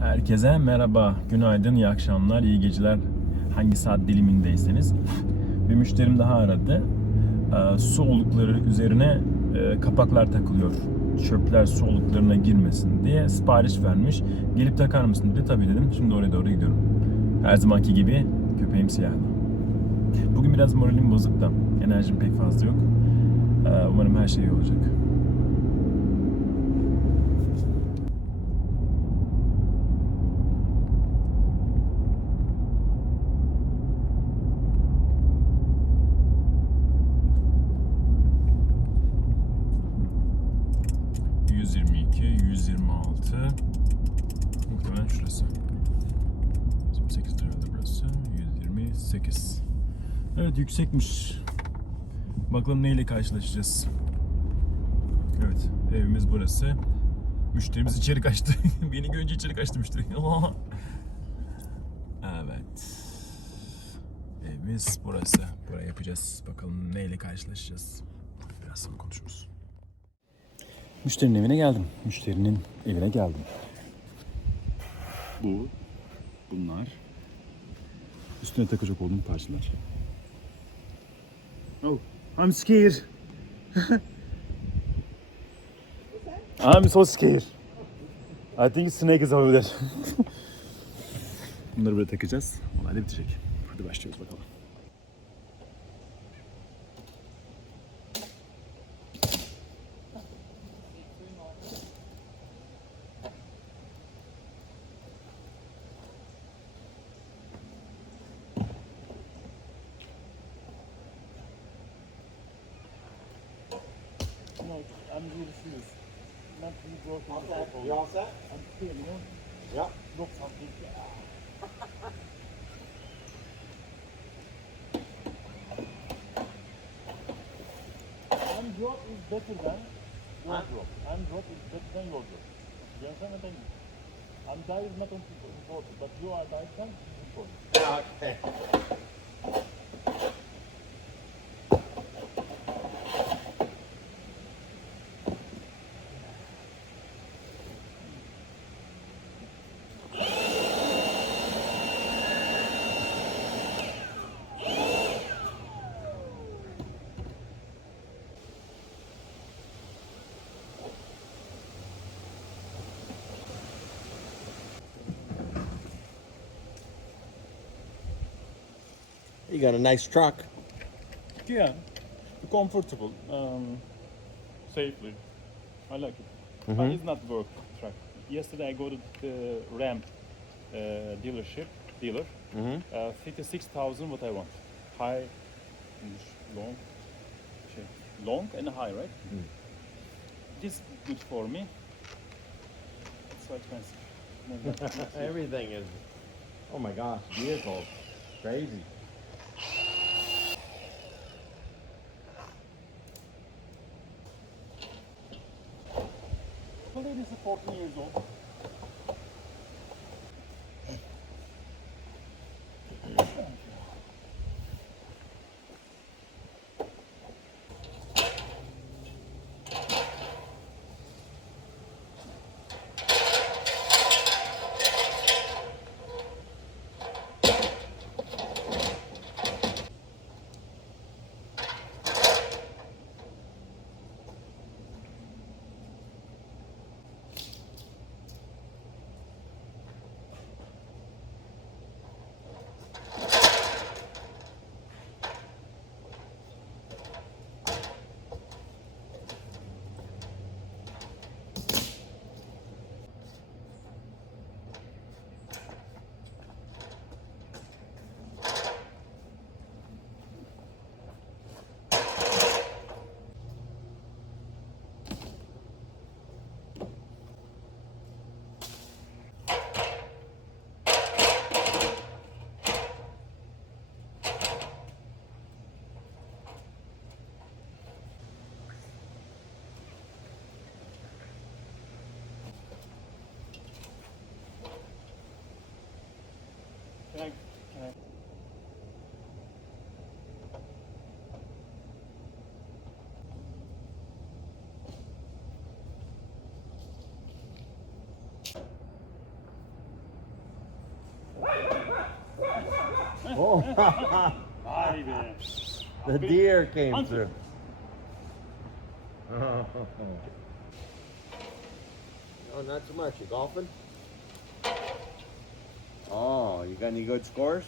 Herkese merhaba, günaydın, iyi akşamlar, iyi geceler. Hangi saat dilimindeyseniz. Bir müşterim daha aradı. Su olukları üzerine kapaklar takılıyor. Çöpler su oluklarına girmesin diye sipariş vermiş. Gelip takar mısın dedi. Tabii dedim. Şimdi oraya doğru gidiyorum. Her zamanki gibi köpeğim siyahlı. Bugün biraz moralim bozuk da enerjim pek fazla yok. Umarım her şey iyi olacak. Muhtemelen şurası. 8 lirada burası. 128. Evet, yüksekmiş. Bakalım neyle karşılaşacağız. Evet, evimiz burası. Müşterimiz içeri kaçtı. Beni görünce içeri kaçtı müşteri. Evet. Evimiz burası. Buraya yapacağız. Bakalım neyle karşılaşacağız. Biraz sonra konuşuruz. Müşterinin evine geldim. Müşterinin evine geldim. Bunlar üstüne takacak olduğum parçalar. Oh, I'm scared. I'm so scared. I think snake is over there. Bunları buraya takacağız. Olay da bitecek. Hadi başlıyoruz bakalım. No, I'm really serious. Not really broken. Okay, you all set? I'm scared, you know? Yep. Look something. Androp is better than your drop. Androp is better than your drop. You understand what I mean? And that is not important, but you are that is important. Yeah, okay. You got a nice truck. Yeah, comfortable, safely. I like it. But it's not work truck. Yesterday I go to the ramp dealer. 56,000 what I want. High, long, long and high, right? This is good for me. It's so expensive. No. Everything is, oh my gosh, vehicles. Crazy. The lady is 14 years old. Can I? Oh, Vay be. the deer came Hunter. through. Oh, not so much. You golfing? Oh, you got any good scores?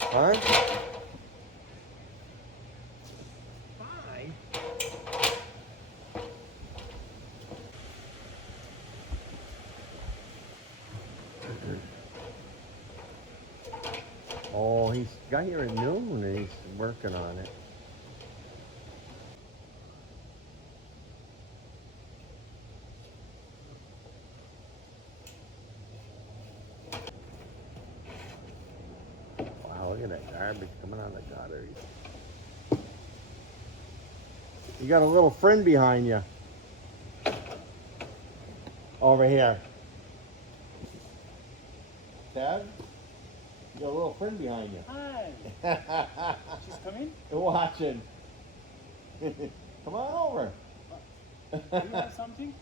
Huh? Fine. Oh, he's got here at noon and he's working on it. Wow, look at that garbage coming out of the gutter. You got a little friend behind you. Over here. Ted? You got a little friend behind you. Hi. She's coming? You're watching. Come on over. Do you have something?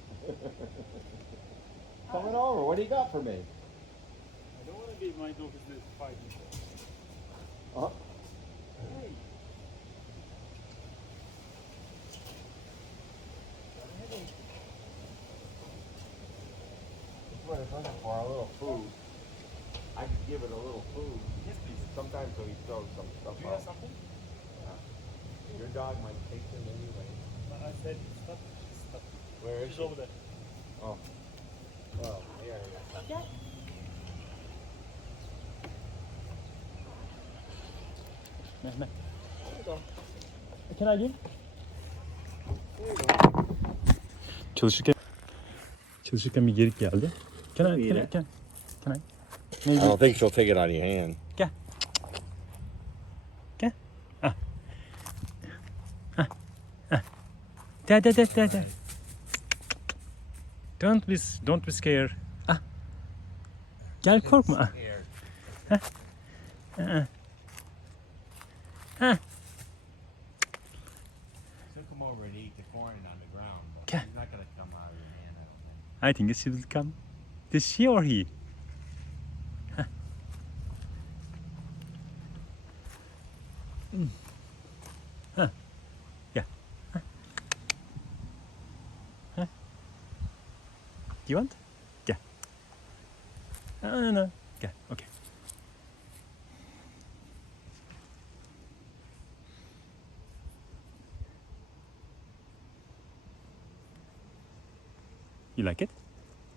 Coming over. What do you got for me? I don't want to be my dog is fighting. Oh. Hey. That's what it's looking for, a little food. I could give it a little food. Yes, please. Sometimes so he throws some stuff Do you have out. something? Your dog might take them anyway. I said stop. Stop. Where is She's she? over there. Oh. Well, here. Yeah. Mehmet. There you go. Can I give? There you go. Çalışırken bir gerik geldi. Can I? Eat Can I? it. Can I? I Maybe. don't think she'll take it out of your hand. Gel. Gel. Ah. Ah. Ah. Da. Don't be scared. Ah. Gel korkma. Ah. Ah. Ah. She'll come over and eat the corn on the ground, but Okay. she's not gonna come out of your hand, I don't think. I think she will come. Is she or he? Huh. Huh. Yeah. Huh. Huh. You want? Yeah. No. Yeah. Okay. You like it?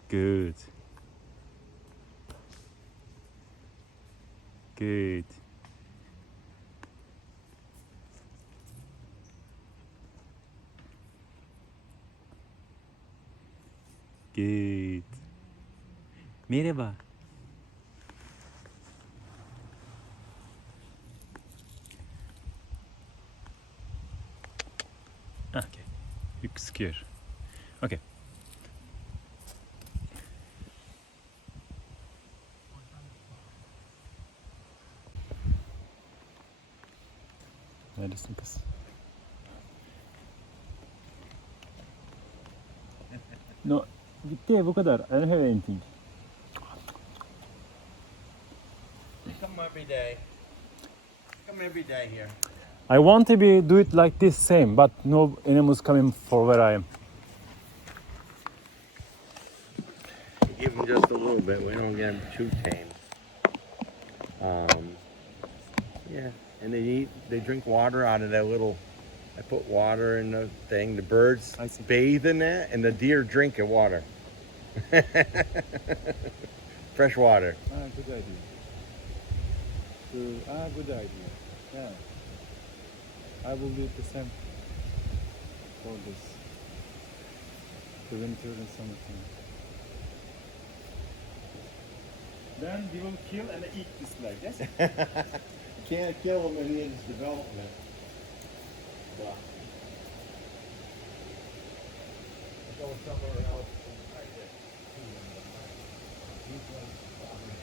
Good. Good. Good. Merhaba. Okay. You scared. Okay. Neredesin kız? No, bitti bu kadar. I don't have anything. They come every day. Come every day here. I want to do it like this same, but no animals coming for where I am. Give them just a little bit. We don't get them too tame. Yeah, and they drink water out of that little. I put water in the thing. The birds I see. bathe in that, and the deer drink the water. Fresh water. Good idea. Good idea. Yeah. I will do the same for this. The winter and summertime. Then we will kill and eat this like yes? Can't kill them in its development. But go somewhere else and try to feed them. These ones probably.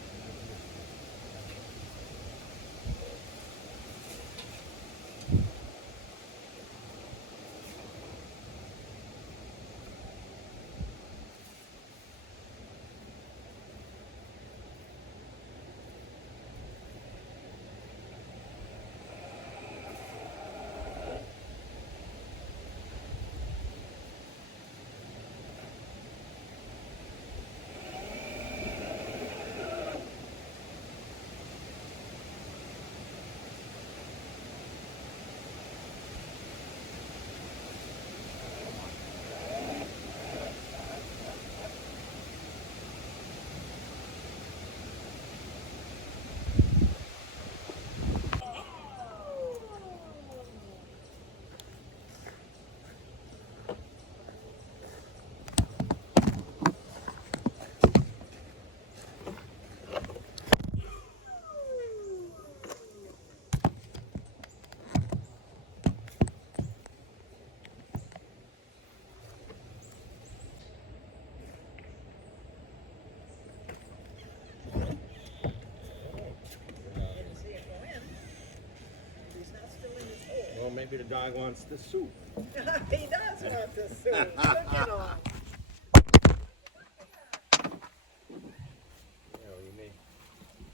maybe the dog wants the soup. He does want the soup. Look at him.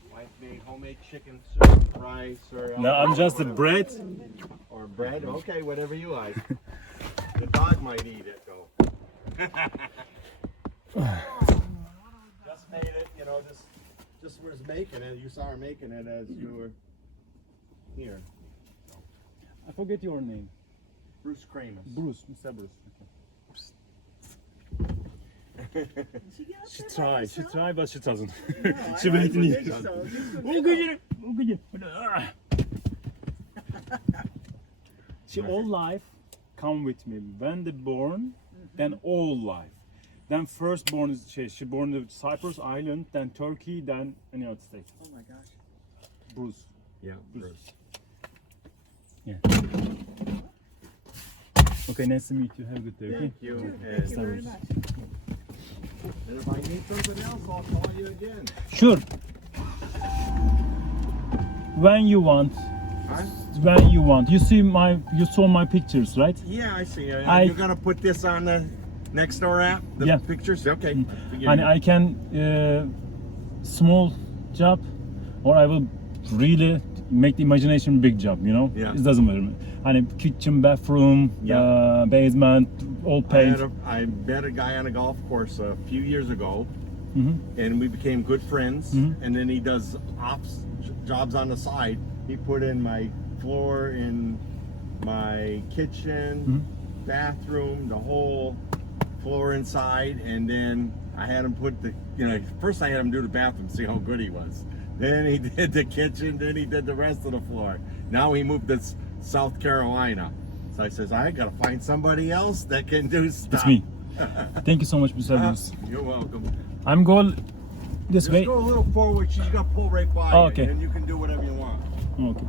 You might make homemade chicken soup, rice, or No, I'm just a whatever. bread. Or bread. Okay, whatever you like. The dog might eat it though. Just made it, just was making it. You saw her making it as you were here. I forget your name. Bruce Kramus. Bruce, Mr. Bruce. She tried, but she doesn't. She will eat me. She all life come with me. When they born, then all life. Then first born is she born in Cyprus Island, then Turkey, then United States. Oh my gosh. Bruce. Yeah, Bruce. Yeah. Okay, nice to meet you. Have a good day. Okay. Thank you. Thank you very much. And if I need something else, I'll call you again. Sure. When you want. Huh? When you want. You saw my pictures, right? Yeah, I see. I- You're gonna put this on the Nextdoor app? The Yeah. pictures? Okay. Forgive And me. I can small job, or I will really make the imagination big job. Yeah. It doesn't matter. And kitchen, bathroom, Yeah. basement, all paint. I met a guy on a golf course a few years ago, Mhm. and we became good friends. Mhm. And then he does jobs on the side. He put in my floor in my kitchen, Mhm. bathroom, the whole floor inside, and then I had him put first I had him do the bathroom, see how good he was. Then he did the kitchen, then he did the rest of the floor. Now he moved to South Carolina. So I says, I gotta find somebody else that can do stuff. It's me. Thank you so much, Mr. Bruce. You're welcome. I'm going this Just way. go a little forward, she's gonna pull right by Oh, you, okay. and you can do whatever you want. Okay.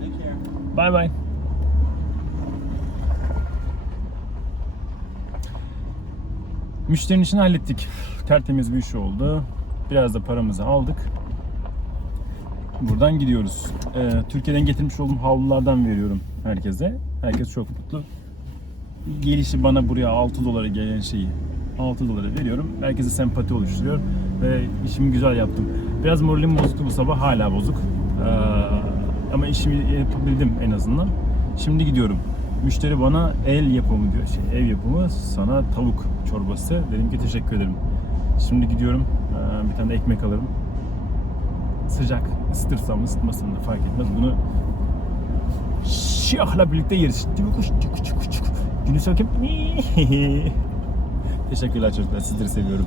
Take care. Bye bye. Müşterinin işini hallettik. Tertemiz bir iş oldu. Biraz da paramızı aldık. Buradan gidiyoruz. Türkiye'den getirmiş olduğum havlulardan veriyorum herkese. Herkes çok mutlu. Gelişi bana buraya 6 dolara gelen şeyi 6 dolara veriyorum. Herkese sempati oluşturuyor ve işimi güzel yaptım. Biraz moralim bozuktu bu sabah, hala bozuk. Ama işimi yapabildim en azından. Şimdi gidiyorum. Müşteri bana el yapımı diyor, ev yapımı, sana tavuk çorbası. Dedim ki teşekkür ederim. Şimdi gidiyorum. Bir tane de ekmek alırım. Sıcak, ısıtırsam ısıtmasam da fark etmez. Bunu şahla birlikte yeriz. Günü söküp. Teşekkürler çocuklar. Sizleri seviyorum.